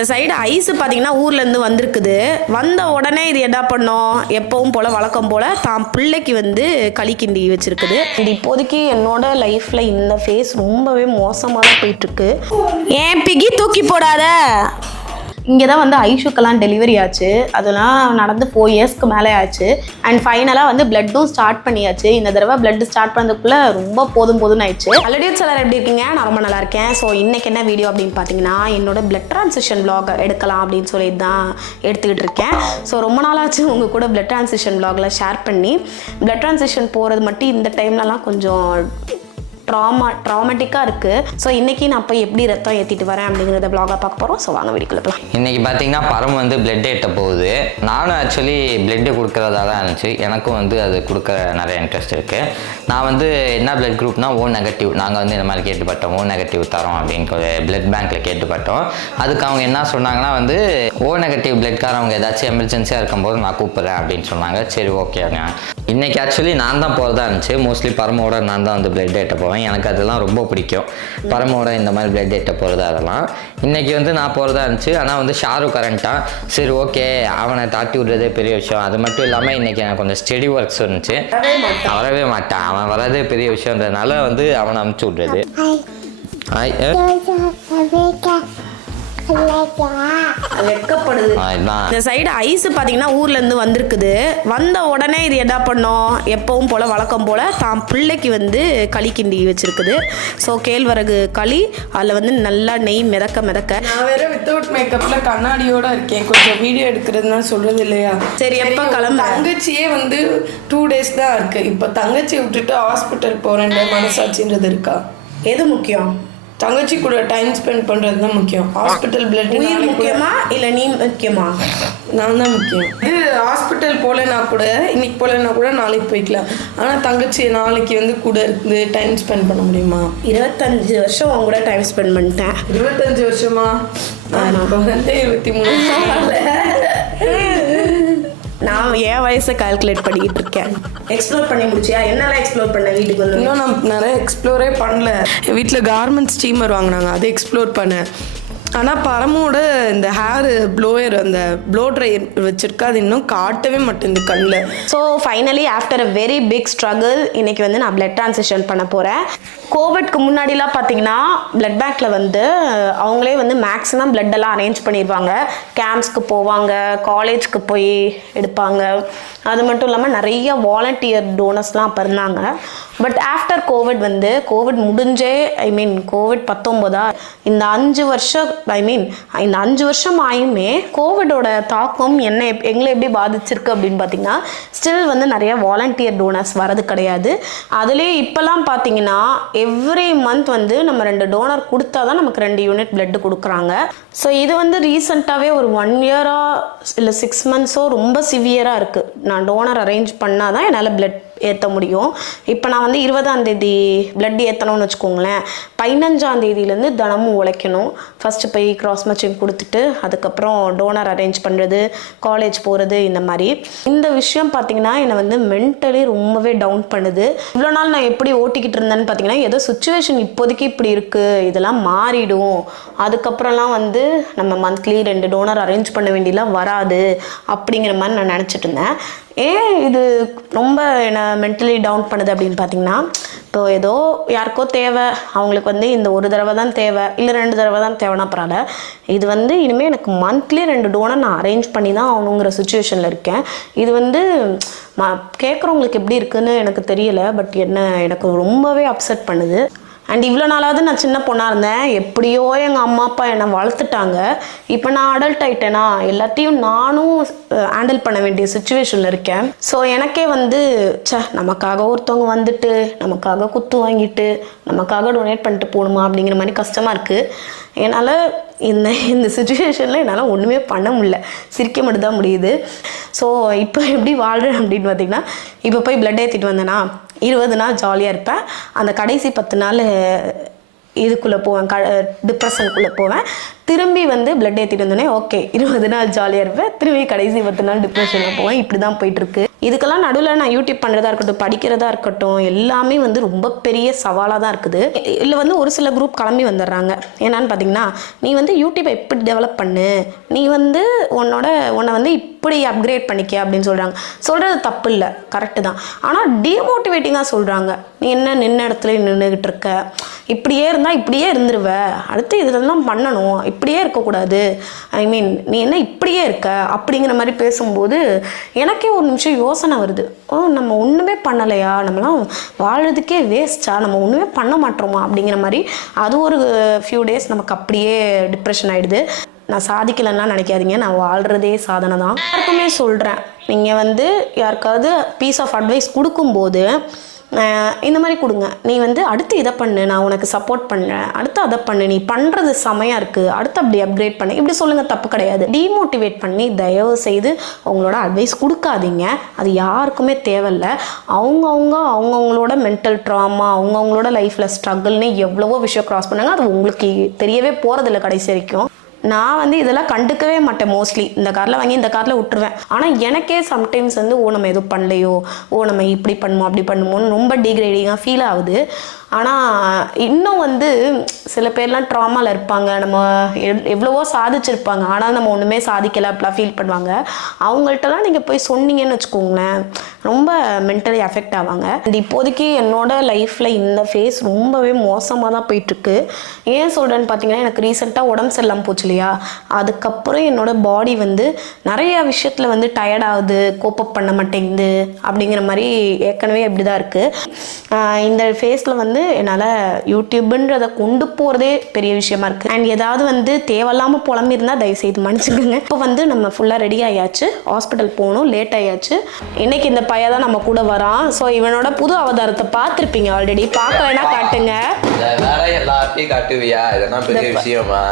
இந்த side ice பார்த்தீங்கன்னா ஊர்லேருந்து வந்திருக்குது. வந்த உடனே இது என்ன பண்ணோம், எப்பவும் போல் வழக்கம் போல் தான் பிள்ளைக்கு வந்து களி கிண்டி வச்சுருக்குது. இது இப்போதைக்கு என்னோட லைஃப்பில் இந்த ஃபேஸ் ரொம்பவே மோசமாக போயிட்டுருக்கு. ஏன் பிகி தூக்கி போடாத. இங்கே தான் வந்து ஐஷுக்கெல்லாம் டெலிவரி ஆச்சு. அதெல்லாம் நடந்து 4 இயர்ஸ்க்கு மேலே ஆச்சு. அண்ட் ஃபைனலாக வந்து பிளட்டும் ஸ்டார்ட் பண்ணியாச்சு. இந்த தடவை பிளட் ஸ்டார்ட் பண்ணதுக்குள்ளே ரொம்ப போதும்னு ஆயிடுச்சு. ஆல்ரெடி எல்லாரும் எப்படி இருக்கீங்க? நான் ரொம்ப நல்லா இருக்கேன். ஸோ இன்றைக்கி என்ன வீடியோ அப்படின்னு பார்த்தீங்கன்னா, என்னோட பிளட் ட்ரான்சிஷன் vlog எடுக்கலாம் அப்படின்னு சொல்லி தான் எடுத்துக்கிட்டு இருக்கேன். ஸோ ரொம்ப நாளாச்சு உங்கள் கூட பிளட் ட்ரான்சிஷன் vlogல ஷேர் பண்ணி. பிளட் ட்ரான்சிஷன் போகிறது மட்டும் இந்த டைம்லலாம் கொஞ்சம் ட்ராமேட்டிக்காக இருக்குது. ஸோ இன்றைக்கி நான் போய் எப்படி ரத்தம் ஏற்றிட்டு வரேன் அப்படிங்கிறத vlog பார்க்க போகிறோம். ஸோ வாங்க வீடியோக்குள்ள போகலாம். இன்றைக்கி பார்த்தீங்கன்னா பரம் வந்து பிளட் ஏற்ற போகுது. நானும் ஆக்சுவலி பிளட்டு கொடுக்குறதா தான் இருந்துச்சு. எனக்கும் வந்து அது கொடுக்க நிறைய இன்ட்ரெஸ்ட் இருக்குது. நான் வந்து என்ன பிளட் குரூப்னா O நெகட்டிவ். நாங்கள் வந்து இந்த மாதிரி கேட்டுப்பட்டோம், O நெகட்டிவ் தரோம் அப்படின்னு பிளட் பேங்க்கில் கேட்டுப்பட்டோம். அதுக்கு அவங்க என்ன சொன்னாங்கன்னா வந்து O நெகட்டிவ் பிளட்காரவங்க ஏதாச்சும் எமர்ஜென்சியாக இருக்கும்போது நான் கூப்பிட்றேன் அப்படின்னு சொன்னாங்க. சரி ஓகே. இன்றைக்கி ஆக்சுவலி நான் தான் போகிறதா இருந்துச்சு. மோஸ்ட்லி பரமோட நான் தான் வந்து பிளட் ஏற்ற போவேன். எனக்கு அதெல்லாம் ரொம்ப பிடிக்கும். பரமோட இந்த மாதிரி பிளட் ஏற்ற போகிறது அதெல்லாம். இன்றைக்கி வந்து நான் போகிறதா இருந்துச்சு. ஆனால் வந்து ஷாருக் கரண்ட்டாக சரி ஓகே அவனை தாட்டி விடுறதே பெரிய விஷயம். அது மட்டும் இல்லாமல் இன்றைக்கி எனக்கு கொஞ்சம் ஸ்டடி ஒர்க்ஸ் இருந்துச்சு. வரவே மாட்டான். அவன் வரதே பெரிய விஷயன்றதுனால வந்து அவனை அனுப்பிச்சி விட்றது. வெட்கப்படுது. இந்த சைடு ஐஸ் பார்த்தீங்கன்னா ஊர்லேருந்து வந்திருக்குது. வந்த உடனே இது என்ன பண்ணோம், எப்பவும் போல் வழக்கம் போல் தான் பிள்ளைக்கு வந்து களி கிண்டி வச்சுருக்குது. ஸோ கேழ்வரகு களி, அதில் வந்து நல்லா நெய் மிதக்க மிதக்க. நான் வேற வித்தவுட் மேக்கப்பில் கண்ணாடியோட இருக்கேன். கொஞ்சம் வீடியோ எடுக்கிறதுனா சொல்கிறது இல்லையா? சரி எப்போ கிளம்ப? தங்கச்சியே வந்து 2 days தான் இருக்குது. இப்போ தங்கச்சியை விட்டுட்டு ஹாஸ்பிட்டல் போகிறேன் மனசாட்சின்றது இருக்கா? எது முக்கியம்? தங்கச்சி கூட டைம் ஸ்பெண்ட் பண்ணுறது தான் முக்கியம். ஹாஸ்பிட்டல் பிளட் முக்கியமா இல்லை நீ முக்கியமா? நான் தான் முக்கியம். இது ஹாஸ்பிட்டல் போகலன்னா கூட, இன்னைக்கு போகலன்னா கூட நாளைக்கு போய்க்கலாம். ஆனால் தங்கச்சி நாளைக்கு வந்து கூட இருந்து டைம் ஸ்பெண்ட் பண்ண முடியுமா? 25 வருஷம் அவங்க கூட டைம் ஸ்பெண்ட் பண்ணிட்டேன். 25 வருஷமா? நான் இப்போ வந்து 23 நான் என் வயசை கால்குலேட் பண்ணிக்கிட்டு இருக்கேன். எக்ஸ்ப்ளோர் பண்ணி முடிச்சியா? என்னெல்லாம் எக்ஸ்ப்ளோர் பண்ண வீட்டுக்கு வந்து? இன்னும் நான் நிறைய எக்ஸ்ப்ளோரே பண்ணல. வீட்டில் கார்மெண்ட் ஸ்டீமர் வாங்கினாங்க, அதை எக்ஸ்ப்ளோர் பண்ணேன். ஆனால் பரமோட இந்த ஹேர் ப்ளோயர், அந்த ப்ளோ ட்ரையர் வச்சுருக்கா, அது இன்னும் காட்டவே மாட்டேங்குது கண்ணில். So finally after a very big struggle இன்னைக்கு வந்து நான் பிளட் ட்ரான்சிஷன் பண்ண போகிறேன். கோவிட்க்கு முன்னாடிலாம் பார்த்தீங்கன்னா பிளட் பேங்க்கில் வந்து அவங்களே வந்து மேக்ஸிமம் பிளட்டெல்லாம் அரேஞ்ச் பண்ணிடுவாங்க. கேம்ப்ஸ்க்கு போவாங்க, காலேஜ்க்கு போய் எடுப்பாங்க. அது மட்டும் இல்லாமல் நிறைய வாலண்டியர் டோனர்ஸ்லாம் அப்போ இருந்தாங்க. பட் ஆஃப்டர் கோவிட் வந்து கோவிட் முடிஞ்சே கோவிட்-19 இந்த 5 வருஷம் இந்த 5 வருஷம் ஆயுமே கோவிடோட தாக்கம் எங்களை எப்படி பாதிச்சிருக்கு அப்படின்னு பார்த்தீங்கன்னா, ஸ்டில் வந்து நிறைய வாலண்டியர் டோனர்ஸ் வரது கிடையாது. அதுலேயே இப்போல்லாம் பார்த்தீங்கன்னா எவ்ரி மந்த் வந்து நம்ம 2 டோனர் கொடுத்தா தான் நமக்கு 2 யூனிட் பிளட் கொடுக்குறாங்க. ஸோ இது வந்து ரீசெண்டாகவே ஒரு 1 இயரோ இல்லை 6 monthsோ ரொம்ப சிவியராக இருக்குது. நான் டோனர் அரேஞ்ச் பண்ணால் தான் என்னால் பிளட் ஏற்ற முடியும். இப்போ நான் வந்து 20ஆம் தேதி பிளட் ஏற்றணும்னு வச்சுக்கோங்களேன். 15ஆம் தேதியிலேருந்து தினமும் உழைக்கணும். ஃபஸ்ட்டு போய் கிராஸ் மேட்சிங் கொடுத்துட்டு அதுக்கப்புறம் டோனர் அரேஞ்ச் பண்ணுறது, காலேஜ் போகிறது, இந்த மாதிரி. இந்த விஷயம் பார்த்திங்கன்னா என்னை வந்து மென்டலி ரொம்பவே டவுன் பண்ணுது. இவ்வளோ நாள் நான் எப்படி ஓட்டிக்கிட்டு இருந்தேன்னு பார்த்தீங்கன்னா, ஏதோ சுச்சுவேஷன் இப்போதைக்கு இப்படி இருக்குது, இதெல்லாம் மாறிடும், அதுக்கப்புறம்லாம் வந்து நம்ம மந்த்லி 2 டோனர் அரேஞ்ச் பண்ண வேண்டியலாம் வராது அப்படிங்கிற மாதிரி நான் நினச்சிட்டு இருந்தேன். ஏன் இது ரொம்ப என்னை மென்டலி டவுன் பண்ணுது அப்படின்னு பார்த்தீங்கன்னா, இப்போ ஏதோ யாருக்கோ தேவை, அவங்களுக்கு வந்து இந்த ஒரு தடவை தான் தேவை, இல்லை 2 தடவை தான் தேவைன்னா பரவாயில்ல. இது வந்து இனிமேல் எனக்கு மந்த்லி 2 டோனர் நான் அரேஞ்ச் பண்ணி தான் ஆகணுங்கிற சுச்சுவேஷனில் இருக்கேன். இது வந்து கேட்குறவங்களுக்கு எப்படி இருக்குன்னு எனக்கு தெரியலை. பட் எனக்கு ரொம்பவே அப்செட் பண்ணுது. அண்ட் இவ்வளோ நாளாவது நான் சின்ன பொண்ணாக இருந்தேன். எப்படியோ எங்கள் அம்மா அப்பா என்னை வளர்த்துட்டாங்க. இப்போ நான் அடல்ட் ஆகிட்டேன்னா எல்லாத்தையும் நானும் ஹேண்டில் பண்ண வேண்டிய சுச்சுவேஷனில் இருக்கேன். ஸோ எனக்கே வந்து நமக்காக ஒருத்தவங்க வந்துட்டு நமக்காக குத்து வாங்கிட்டு நமக்காக டொனேட் பண்ணிட்டு போகணுமா அப்படிங்கிற மாதிரி கஷ்டமாக இருக்குது. என்னால் இந்த சுச்சுவேஷனில் என்னால் ஒன்றுமே பண்ண முடியல, சிரிக்க மட்டும் தான் முடியுது. ஸோ இப்போ எப்படி வாழ்கிறேன் அப்படின்னு பார்த்திங்கன்னா, இப்போ போய் பிளட் ஏற்றிட்டு வந்தேன்னா 20 நாள் ஜாலியாக இருப்பேன். அந்த கடைசி 10 நாள் இதுக்குள்ளே போவேன், டிப்ரெஷனுக்குள்ளே போவேன். திரும்பி வந்து பிளட் ஏற்றிட்டு வந்தோடனே ஓகே 20 நாள் ஜாலியாக இருப்பேன். திரும்பி கடைசி 10 நாள் டிப்ரெஷனில் போவேன். இப்படி தான் போயிட்டுருக்கு. இதுக்கெல்லாம் நடுவில் நான் யூடியூப் பண்ணுறதா இருக்கட்டும், படிக்கிறதா இருக்கட்டும், எல்லாமே வந்து ரொம்ப பெரிய சவாலாக தான் இருக்குது. இல்லை வந்து ஒரு சில குரூப் கிளம்பி வந்துடுறாங்க. என்னன்னு பார்த்தீங்கன்னா, நீ வந்து யூடியூப்பை எப்படி டெவலப் பண்ணு, நீ வந்து உன்னை வந்து இப்படி அப்கிரேட் பண்ணிக்க அப்படின்னு சொல்கிறாங்க. சொல்கிறது தப்பு இல்லை, கரெக்டு தான். ஆனால் டிமோட்டிவேட்டிங்காக சொல்கிறாங்க. நீ என்ன நின்ன இடத்துல நின்றுக்கிட்டு இருக்க, இப்படியே இருந்தால் இப்படியே இருந்துருவ, அடுத்து இதெல்லாம் பண்ணணும், இப்படியே இருக்கக்கூடாது, ஐ மீன் நீ என்ன இப்படியே இருக்க அப்படிங்கிற மாதிரி பேசும்போது எனக்கே ஒரு நிமிஷம் யோசனை வருது. நம்ம ஒன்றுமே பண்ணலையா, நம்மளாம் வாழறதுக்கே வேஸ்ட்டா, நம்ம ஒன்றுமே பண்ண மாட்டோமா அப்படிங்கிற மாதிரி. அது ஒரு ஃபியூ டேஸ் நமக்கு அப்படியே டிப்ரெஷன் ஆகிடுது. நான் சாதிக்கலைன்னா நினைக்காதீங்க, நான் வாழ்கிறதே சாதனை தான். யாருக்குமே சொல்கிறேன், நீங்கள் வந்து யாருக்காவது பீஸ் ஆஃப் அட்வைஸ் கொடுக்கும்போது இந்த மாதிரி கொடுங்க. நீ வந்து அடுத்து இதை பண்ணு, நான் உனக்கு சப்போர்ட் பண்ணுறேன், அடுத்து அதை பண்ணு, நீ பண்ணுறது செமையாக இருக்குது, அடுத்து அப்படி அப்கிரேட் பண்ணு, இப்படி சொல்லுங்கள், தப்பு கிடையாது. டிமோட்டிவேட் பண்ணி தயவு செய்து அவங்களோட அட்வைஸ் கொடுக்காதீங்க. அது யாருக்குமே தேவையில்லை. அவங்கவுங்களோட மென்டல் ட்ராமா, அவங்கவுங்களோட லைஃப்பில் ஸ்ட்ரகிள்னு எவ்வளவோ விஷயம் க்ராஸ் பண்ணாங்க. அது உங்களுக்கு தெரியவே போகிறதில்ல கடைசி வரைக்கும். நான் வந்து இதெல்லாம் கண்டுக்கவே மாட்டேன். மோஸ்ட்லி இந்த காரில் வாங்கி இந்த காரில் விட்டுருவேன். ஆனால் எனக்கே சம்டைம்ஸ் வந்து நம்ம எதுவும் பண்ணலையோ, நம்ம இப்படி பண்ணுமோ அப்படி பண்ணுமோன்னு ரொம்ப டீக்ரேடிங்காக ஃபீல் ஆகுது. ஆனால் இன்னும் வந்து சில பேர்லாம் ட்ராமாவில் இருப்பாங்க, நம்ம எவ்வளவோ சாதிச்சிருப்பாங்க, ஆனால் நம்ம ஒன்றுமே சாதிக்கலை அப்படிலாம் ஃபீல் பண்ணுவாங்க. அவங்கள்ட்டலாம் நீங்கள் போய் சொன்னீங்கன்னு வச்சுக்கோங்களேன், ரொம்ப மென்டலி அஃபெக்ட் ஆவாங்க. அண்ட் இப்போதைக்கு என்னோட லைஃப்பில் இந்த ஃபேஸ் ரொம்பவே மோசமாக தான் போயிட்டுருக்கு. ஏன் சொல்கிறேன்னு பார்த்தீங்கன்னா, எனக்கு ரீசெண்டாக உடம்பு சரியில்லாமல் போச்சு இல்லையா, அதுக்கப்புறம் என்னோட பாடி வந்து நிறைய விஷயத்தில் வந்து டயர்ட் ஆகுது, கோப்பப் பண்ண மாட்டேங்குது அப்படிங்கிற மாதிரி ஏற்கனவே இப்படி தான் இருக்குது. இந்த ஃபேஸில் வந்து என்னால் யூடியூப்ன்றதை கொண்டு போகிறதே பெரிய விஷயமா இருக்குது. அண்ட் ஏதாவது வந்து தேவையில்லாமல் புலம்பிருந்தால் தயவுசெய்து மன்னிச்சுக்கோங்க. இப்போ வந்து நம்ம ஃபுல்லாக ரெடி ஆயாச்சு, ஹாஸ்பிட்டல் போகணும், லேட் ஆயாச்சு. இன்னைக்கு இந்த பையன் தான் நம்ம கூட வரான். ஸோ இவனோட புது அவதாரத்தை பார்த்துருப்பீங்க ஆல்ரெடி, பார்க்கலன்னா காட்டுங்க. எல்லாத்தையும் காட்டுவியா, இதெல்லாம் பெரிய விஷயமா?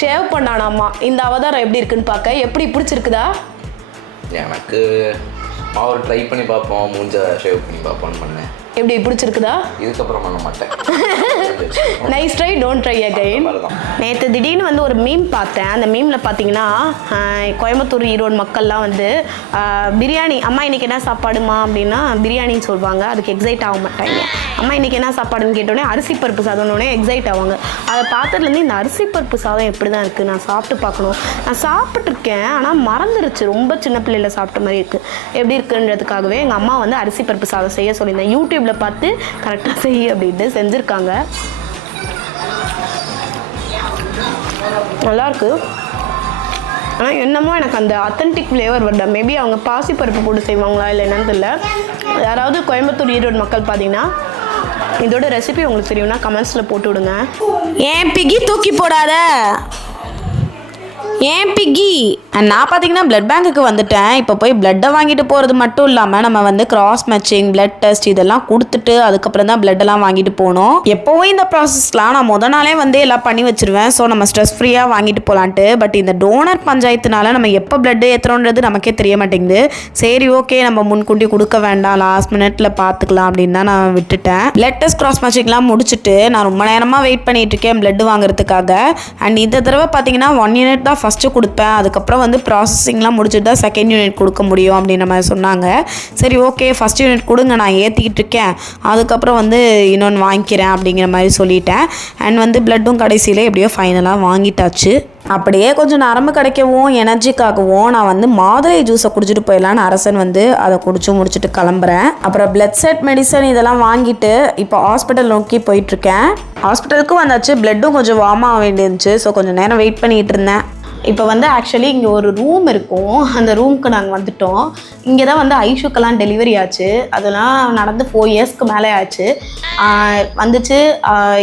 ஷேவ் பண்ணானாமா. இந்த அவதாரம் எப்படி இருக்குன்னு பார்க்க, எப்படி பிடிச்சிருக்குதா? எனக்கு அவர் ட்ரை பண்ணி பார்ப்போம், மூஞ்ச ஷேவ் பண்ணி பார்ப்போம்னு பண்ணேன். எப்படி பிடிச்சிருக்குதா? இதுக்கப்புறம் பண்ண மாட்டேன். Nice try, don't try again. நேற்று திடீர்னு வந்து ஒரு மீம் பார்த்தேன். அந்த மீமில் பார்த்தீங்கன்னா, கோயம்புத்தூர் ஈரோடு மக்கள்லாம் வந்து பிரியாணி, அம்மா இன்றைக்கி என்ன சாப்பாடுமா அப்படின்னா பிரியாணின்னு சொல்லுவாங்க. அதுக்கு எக்ஸைட் ஆக மாட்டாங்க. அம்மா இன்றைக்கி என்ன சாப்பாடுன்னு கேட்டோடனே அரிசி பருப்பு சாதம்னோடனே எக்ஸைட் ஆவாங்க. அதை பார்த்ததுலேருந்து இந்த அரிசி பருப்பு சாதம் எப்படி தான் இருக்குது, நான் சாப்பிட்டு பார்க்கணும். நான் சாப்பிட்ருக்கேன், ஆனால் மறந்துருச்சு, ரொம்ப சின்ன பிள்ளையில் சாப்பிட்ட மாதிரி இருக்குது. எப்படி இருக்குன்றதுக்காகவே எங்கள் அம்மா வந்து அரிசி பருப்பு சாதம் செய்ய சொல்லியிருந்தேன். யூடியூப்பில் பார்த்து கரெக்டாக செய்ய அப்படின்ட்டு செஞ்சுருக்காங்க. நல்லாயிருக்கு. ஆனால் என்னமோ எனக்கு அந்த அத்தன்டிக் ஃப்ளேவர் வரல. மேபி அவங்க பாசிப்பருப்பு போட்டு செய்வாங்களா இல்லை என்னன்னு தெரியல. யாராவது கோயம்புத்தூர் ஈரோடு மக்கள் பார்த்தீங்கன்னா இதோட ரெசிபி உங்களுக்கு தெரியும்னா கமெண்ட்ஸில் போட்டு விடுங்க. ஏன் பிகி தூக்கி போடாத, ஏன் பிகி. நான் பார்த்தீங்கன்னா பிளட் பேங்க்குக்கு வந்துட்டேன். இப்போ போய் பிளட்டை வாங்கிட்டு போகிறது மட்டும் இல்லாமல் நம்ம வந்து கிராஸ் மேட்சிங், பிளட் டெஸ்ட் இதெல்லாம் கொடுத்துட்டு அதுக்கப்புறம் தான் பிளட்டெல்லாம் வாங்கிட்டு போகணும். எப்போவும் இந்த ப்ராசஸ்லாம் நான் முத நாளே வந்து எல்லாம் பண்ணி வச்சுருவேன். ஸோ நம்ம ஸ்ட்ரெஸ் ஃப்ரீயாக வாங்கிட்டு போகலான்ட்டு. பட் இந்த டோனர் பஞ்சாயத்துனால நம்ம எப்போ பிளட்டு ஏற்றுறோன்றது நமக்கே தெரிய மாட்டேங்குது. சரி ஓகே, நம்ம முன்கூட்டி கொடுக்க வேண்டாம், லாஸ்ட் மினிட்ல பார்த்துக்கலாம் அப்படின்னு தான் நான் விட்டுட்டேன். பிளட் டெஸ்ட் கிராஸ் மேட்சிங்லாம் முடிச்சுட்டு நான் ரொம்ப நேரமாக வெயிட் பண்ணிட்டு இருக்கேன் பிளட் வாங்குறதுக்காக. அண்ட் இந்த தடவை பார்த்தீங்கன்னா 1 யூனிட் தான் ஃபஸ்ட்டு கொடுப்பேன், அதுக்கப்புறம் வந்து ப்ராசஸிங்லாம் முடிச்சுட்டு தான் செகண்ட் யூனிட் கொடுக்க முடியும் அப்படின்ற மாதிரி சொன்னாங்க. சரி ஓகே, ஃபஸ்ட் யூனிட் கொடுங்க, நான் ஏற்றிக்கிட்டு இருக்கேன், அதுக்கப்புறம் வந்து இன்னொன்று வாங்கிக்கிறேன் அப்படிங்கிற மாதிரி சொல்லிட்டேன். அண்ட் வந்து பிளட்டும் கடைசியில் எப்படியோ ஃபைனலாக வாங்கிட்டாச்சு. அப்படியே கொஞ்சம் நரம்பு கிடைக்கவும் எனர்ஜிக்காகவும் நான் வந்து மாதுளை ஜூஸை குடிச்சிட்டு போயிடலான்னு அரசன் வந்து அதை குடிச்சு முடிச்சுட்டு கிளம்புறேன். அப்புறம் பிளட் செட் மெடிசன் இதெல்லாம் வாங்கிட்டு இப்போ ஹாஸ்பிட்டல் நோக்கி போயிட்டுருக்கேன். ஹாஸ்பிட்டலுக்கும் வந்தாச்சு, பிளட்டும் கொஞ்சம் வார்ம் ஆக வேண்டியிருந்துச்சு. ஸோ கொஞ்சம் நேரம் வெயிட் பண்ணிகிட்டு இருந்தேன். இப்போ வந்து ஆக்சுவலி இங்கே ஒரு ரூம் இருக்கும், அந்த ரூமுக்கு நாங்கள் வந்துட்டோம். இங்கே தான் வந்து ஐஷுக்கெல்லாம் டெலிவரி ஆச்சு. அதெல்லாம் நடந்து 4 இயர்ஸ்க்கு மேலே ஆச்சு. வந்துச்சு,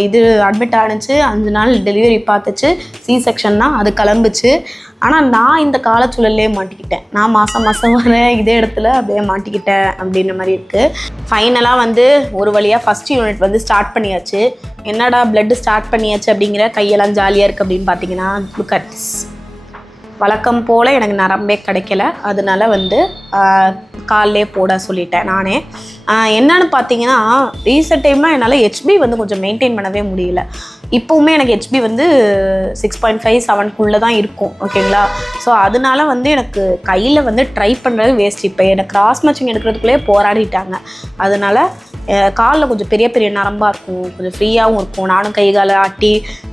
இது அட்மிட் ஆனிச்சு, 5 நாள் டெலிவரி பார்த்துச்சு, சி செக்ஷன் தான், அது கிளம்புச்சு. ஆனால் நான் இந்த காலச்சூழல்லே மாட்டிக்கிட்டேன். நான் மாதம் வரேன் இதே இடத்துல அப்படியே மாட்டிக்கிட்டேன் அப்படின்ற மாதிரி இருக்குது. ஃபைனலாக வந்து ஒரு வழியாக ஃபஸ்ட் யூனிட் வந்து ஸ்டார்ட் பண்ணியாச்சு. என்னடா பிளட்டு ஸ்டார்ட் பண்ணியாச்சு அப்படிங்கிற கையெல்லாம் ஜாலியாக இருக்குது அப்படின்னு பார்த்தீங்கன்னா லுக் அட் திஸ். வழக்கம் போல் எனக்கு நரம்பே கிடைக்கல. அதனால வந்து கால்லே போட சொல்லிட்டேன் நானே. என்னன்னு பார்த்தீங்கன்னா ரீசெண்ட் டைமாக என்னால் ஹெச்பி வந்து கொஞ்சம் மெயின்டைன் பண்ணவே முடியல. இப்போவுமே எனக்கு ஹெச்பி வந்து 6.5 7க்குள்ளே தான் இருக்கும், ஓகேங்களா. ஸோ அதனால வந்து எனக்கு கையில் வந்து ட்ரை பண்ணுறது வேஸ்ட். இப்போ எனக்கு கிராஸ் மேட்சிங் எடுக்கிறதுக்குள்ளே போராடிட்டாங்க. அதனால் காலில் கொஞ்சம் பெரிய பெரிய நரம்பாக இருக்கும், கொஞ்சம் ஃப்ரீயாகவும் இருக்கும். நானும் கை காலை ஆட்டி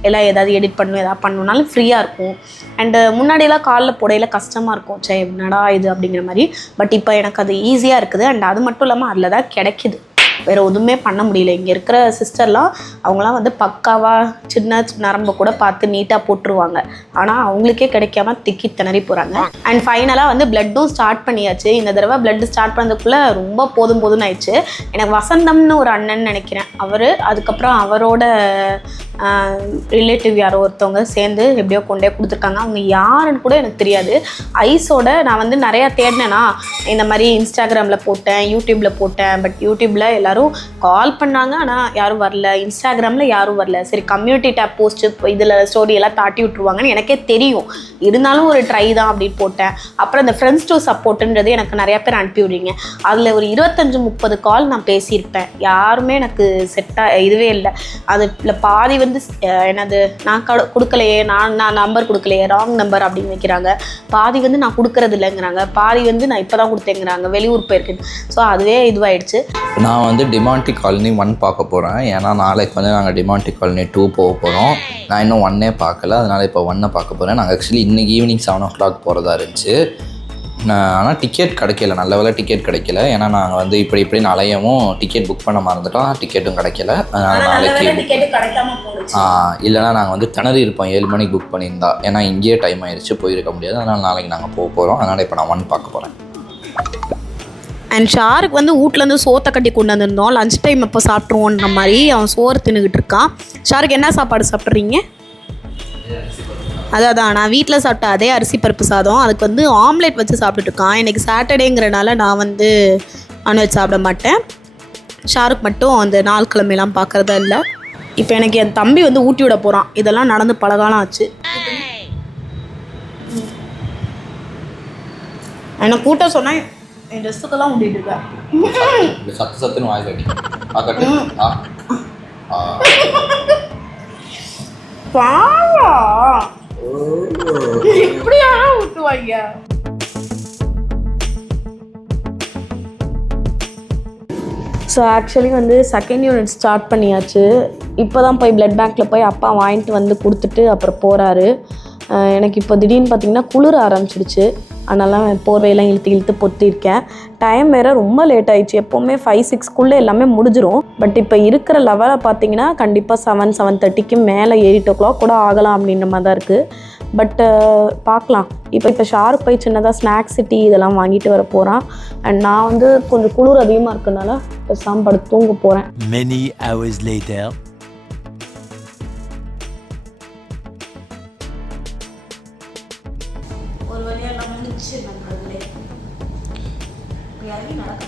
எல்லாம் ஏதாவது எடிட் பண்ணணும் எதாவது பண்ணணுன்னாலும் ஃப்ரீயாக இருக்கும். அண்டு முன்னாடியெல்லாம் காலில் போடையில் கஷ்டமாக இருக்கும், சே என்னடா இது அப்படிங்கிற மாதிரி. பட் இப்போ எனக்கு அது ஈஸியாக இருக்குது. அண்ட் அது மட்டும் இல்லாமல் அதில் தான் கிடைக்கிது, வேறு எதுவுமே பண்ண முடியல. இங்கே இருக்கிற சிஸ்டர்லாம் அவங்களாம் வந்து பக்காவாக சின்ன நரம்பை கூட பார்த்து நீட்டாக போட்டுருவாங்க. ஆனால் அவங்களுக்கே கிடைக்காம திக்கி திணறி போகிறாங்க. அண்ட் ஃபைனலாக வந்து பிளட்டும் ஸ்டார்ட் பண்ணியாச்சு. இந்த தடவை பிளட்டு ஸ்டார்ட் பண்ணதுக்குள்ளே ரொம்ப போதும்னு ஆயிடுச்சு. எனக்கு வசந்தம்னு ஒரு அண்ணன் நினைக்கிறேன், அதுக்கப்புறம் அவரோட ரிலேட்டிவ் யாரோ ஒருத்தவங்க சேர்ந்து எப்படியோ கொண்டே கொடுத்துருக்காங்க. அவங்க யாருன்னு கூட எனக்கு தெரியாது. ஐஸோட நான் வந்து நிறையா தேடினேன்னா, இந்த மாதிரி இன்ஸ்டாகிராமில் போட்டேன், யூடியூப்பில் போட்டேன். பட் யூடியூப்பில் எல்லோரும் கால் பண்ணாங்க, ஆனால் யாரும் வரல. இன்ஸ்டாகிராமில் யாரும் வரல. சரி கம்யூனிட்டி டேப் போஸ்ட்டு இதில் ஸ்டோரி எல்லாம் தாட்டி விட்ருவாங்கன்னு எனக்கே தெரியும். இருந்தாலும் ஒரு ட்ரை தான் அப்படின்னு போட்டேன். அப்புறம் இந்த ஃப்ரெண்ட்ஸ் டு சப்போர்ட்டுன்றது எனக்கு நிறையா பேர் அனுப்பி விடுறீங்க. அதில் ஒரு 25-30 கால் நான் பேசியிருப்பேன். யாருமே எனக்கு இதுவே இல்லை. அதில் பாதி வந்து என்னது நான் கொடுக்கலையே, நான் நம்பர் கொடுக்கலையே, ராங் நம்பர் அப்படின்னு வைக்கிறாங்க. பாதி வந்து நான் கொடுக்கறது இல்லைங்கிறாங்க. பாதி வந்து நான் இப்போ தான் கொடுத்தேங்கிறாங்க, வெளியூர் போயிருக்கேன். ஸோ அதுவே இதுவாகிடுச்சு. நான் வந்து டிமாண்டி காலனி 1 பார்க்க போகிறேன். ஏன்னா நாளைக்கு வந்து நாங்கள் டிமாண்டி காலனி 2 போக போகிறோம். நான் இன்னும் 1 பார்க்கல, அதனால் இப்போ 1 பார்க்க போகிறேன். நாங்கள் ஆக்சுவலி இன்றைக்கி ஈவினிங் 7 o'clock போகிறதா இருந்துச்சு. ஆனால் டிக்கெட் கிடைக்கல, நல்ல வேலை டிக்கெட் கிடைக்கல. ஏன்னா நாங்கள் வந்து இப்படி அலையவும் டிக்கெட் புக் பண்ண மறந்துட்டோம், டிக்கெட்டும் கிடைக்கல. அதனால் நாளைக்கு இல்லைனா நாங்கள் வந்து திணறி இருப்போம் 7 மணிக்கு புக் பண்ணியிருந்தா. ஏன்னா இங்கேயே டைம் ஆயிடுச்சு, போயிருக்க முடியாது. அதனால் நாளைக்கு நாங்கள் போக போகிறோம். அதனால் இப்போ நான் 1 பார்க்க போகிறேன். அண்ட் ஷாருக்கு வந்து வீட்டிலேருந்து சோத்தை கட்டி கொண்டு வந்திருந்தோம். லஞ்ச் டைம் எப்போ சாப்பிட்ருவோன்ற மாதிரி அவன் சோறு தின்னுக்கிட்டு இருக்கான். ஷாருக்கு என்ன சாப்பாடு சாப்பிட்றீங்க? அதான் நான் வீட்டில் சாப்பிட்ட அதே அரிசி பருப்பு சாதம். அதுக்கு வந்து ஆம்லேட் வச்சு சாப்பிட்டுருக்கான். இன்றைக்கி சாட்டர்டேங்கிறனால நான் வந்து நான்வெஜ் சாப்பிட மாட்டேன். ஷாருக்கு மட்டும் அந்த நாள் கிழமையெல்லாம் பார்க்குறதா இல்லை. இப்போ எனக்கு என் தம்பி வந்து ஊட்டி விட போகிறான். இதெல்லாம் நடந்து பல காலம் ஆச்சு. என்னை கூட்ட சொன்னால் என் ட்ரெஸ்ஸுக்கெல்லாம் ஊட்டிட்டு இருக்கேன். சத்துன்னு வாய் கட்டி பாவா இப்படியா ஊட்டுவாங்க. ஸோ ஆக்சுவலி வந்து செகண்ட் யூனிட் ஸ்டார்ட் பண்ணியாச்சு. இப்போ தான் போய் பிளட் பேங்க்கில் போய் அப்பா வாங்கிட்டு வந்து கொடுத்துட்டு அப்புறம் போகிறாரு. எனக்கு இப்போ திடீர்னு பார்த்திங்கன்னா குளிர ஆரம்பிச்சிடுச்சு. அதனால் போர்வையெல்லாம் இழுத்து பொத்திருக்கேன். டைம் வேறு ரொம்ப லேட் ஆகிடுச்சு. எப்போவுமே 5-6க்குள்ளே எல்லாமே முடிஞ்சிடும். பட் இப்போ இருக்கிற லெவலை பார்த்திங்கன்னா கண்டிப்பாக 7-7:30க்கு மேலே 8 o'clock கூட ஆகலாம் அப்படின்ற மாதிரி தான் இருக்குது. பட் பார்க்கலாம். இப்போ ஷாருக்கு போய் சின்னதாக ஸ்நாக்ஸ் டீ இதெல்லாம் வாங்கிட்டு வர போகிறான். அண்ட் நான் வந்து கொஞ்சம் குளிர் அதிகமாக இருக்கிறதுனால இப்போ சாப்பாடு தூங்க போகிறேன். Many hours later. ஒரு வழியாக எல்லாம் முடிச்சு நண்பர்களே. யாரையும் நடக்கா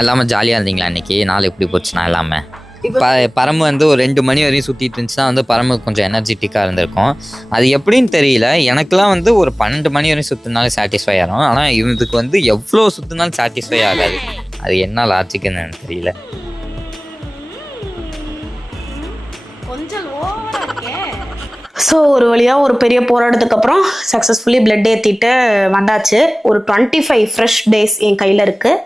எல்லாமே ஜாலியாக இருந்தீங்களா இன்னைக்கு? நாள் எப்படி போச்சுன்னா எல்லாமே பரம்பு வந்து ஒரு 2 மணி வரையும் சுற்றிட்டு இருந்துச்சுன்னா வந்து பரம்பு கொஞ்சம் எனர்ஜெட்டிக்காக இருந்திருக்கும். அது எப்படின்னு தெரியல. எனக்குலாம் வந்து ஒரு 12 மணி வரையும் சுற்றினாலும் சாட்டிஸ்ஃபை ஆகும். ஆனால் இதுக்கு வந்து எவ்வளோ சுற்றினாலும் சாட்டிஸ்ஃபை ஆகாது. அது என்ன லாஜிக்குன்னு எனக்கு தெரியல. ஸோ ஒரு வழியாக ஒரு பெரிய போராட்டத்துக்கு அப்புறம் சக்ஸஸ்ஃபுல்லி பிளட் ஏற்றிட்டு வந்தாச்சு. ஒரு 25 ஃப்ரெஷ் டேஸ் என் கையில் இருக்குது.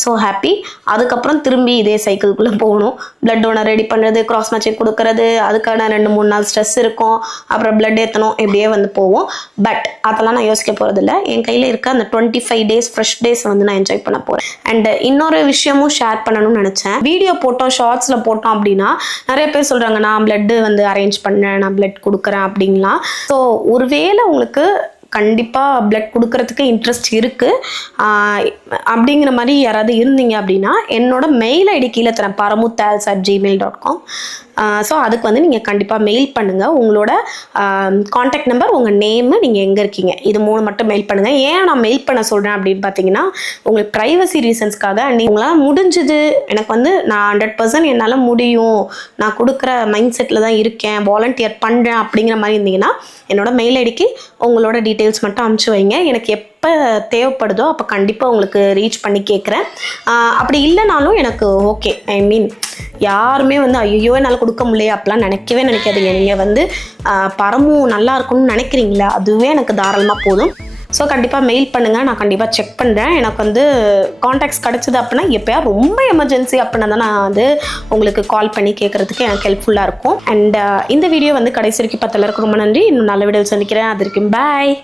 So happy. அதுக்கப்புறம் திரும்பி இதே சைக்கிள்குள்ளே போகணும். பிளட் டோனர் ரெடி பண்ணுறது, கிராஸ் மேட்சிங் கொடுக்கறது, அதுக்கான 2-3 நாள் ஸ்ட்ரெஸ் இருக்கும். அப்புறம் பிளட் ஏற்றணும், இப்படியே வந்து போவோம். பட் அதெல்லாம் நான் யோசிக்க போகிறதில்ல. என் கையில் இருக்க அந்த 25 டேஸ் ஃப்ரெஷ் டேஸ் வந்து நான் என்ஜாய் பண்ண போகிறேன். அண்ட் இன்னொரு விஷயமும் ஷேர் பண்ணணும்னு நினச்சேன். வீடியோ போட்டோம், ஷார்ட்ஸில் போட்டோம் அப்படின்னா நிறைய பேர் சொல்கிறாங்க நான் பிளட்டு வந்து அரேஞ்ச் பண்ணேன், நான் பிளட் கொடுக்குறேன் அப்படின்லாம். ஸோ ஒருவேளை உங்களுக்கு கண்டிப்பாக பிளட் கொடுக்கறதுக்கு இன்ட்ரெஸ்ட் இருக்குது அப்படிங்கிற மாதிரி யாராவது இருந்தீங்க அப்படின்னா என்னோட மெயில் ஐடி கீழே தரேன் paramutals@gmail.com. ஸோ அதுக்கு வந்து நீங்கள் கண்டிப்பாக மெயில் பண்ணுங்கள். உங்களோட காண்டாக்ட் நம்பர், உங்கள் நேமு, நீங்கள் எங்கே இருக்கீங்க, இது 3 மட்டும் மெயில் பண்ணுங்கள். ஏன் நான் மெயில் பண்ண சொல்கிறேன் அப்படின்னு பார்த்தீங்கன்னா உங்களுக்கு ப்ரைவசி ரீசன்ஸ்க்காக உங்களால் முடிஞ்சது எனக்கு வந்து நான் 100% என்னால் முடியும், நான் கொடுக்குற மைண்ட் செட்டில் தான் இருக்கேன், வாலண்டியர் பண்ணுறேன் அப்படிங்கிற மாதிரி இருந்தீங்கன்னா என்னோட மெயில் ஐடிக்கு உங்களோட டீட்டெயில்ஸ் மட்டும் அனுப்பிச்சி வைங்க. எனக்கு எப்போ தேவைப்படுதோ அப்போ கண்டிப்பாக உங்களுக்கு ரீச் பண்ணி கேட்குறேன். அப்படி இல்லைனாலும் எனக்கு ஓகே. ஐ மீன் யாருமே வந்து ஐயோ என்னால் கொடுக்க முடியல அப்படிலாம் நினைக்காதீங்க. நீங்கள் வந்து பரமு நல்லா இருக்கணும்னு நினைக்கிறீங்களா, அதுவே எனக்கு தாராளமாக போதும். ஸோ கண்டிப்பாக மெயில் பண்ணுங்கள், நான் கண்டிப்பாக செக் பண்ணுறேன். எனக்கு வந்து காண்டாக்ட்ஸ் கிடச்சிது அப்படின்னா எப்போயா ரொம்ப எமர்ஜென்சி அப்படின்னா தான் நான் வந்து உங்களுக்கு கால் பண்ணி கேட்குறதுக்கு எனக்கு ஹெல்ப்ஃபுல்லாக இருக்கும். அண்ட் இந்த வீடியோ வந்து கடைசி வரைக்கும் பார்த்ததுக்கு ரொம்ப நன்றி. இன்னும் நல்ல வீடியோ சந்திக்கிறேன். அது வரைக்கும் பாய்.